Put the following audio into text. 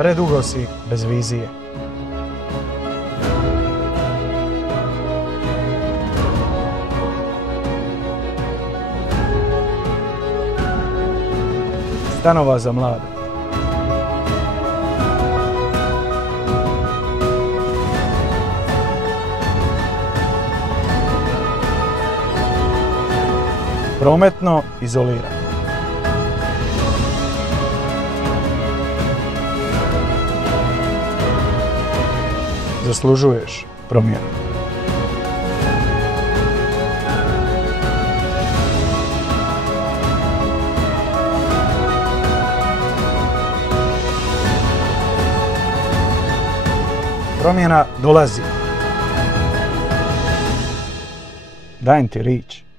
Predugo si bez vizije. Stanova za mlade. Prometno izoliran. Zaslužuješ promjenu. Promjena dolazi. Dajem ti riječ.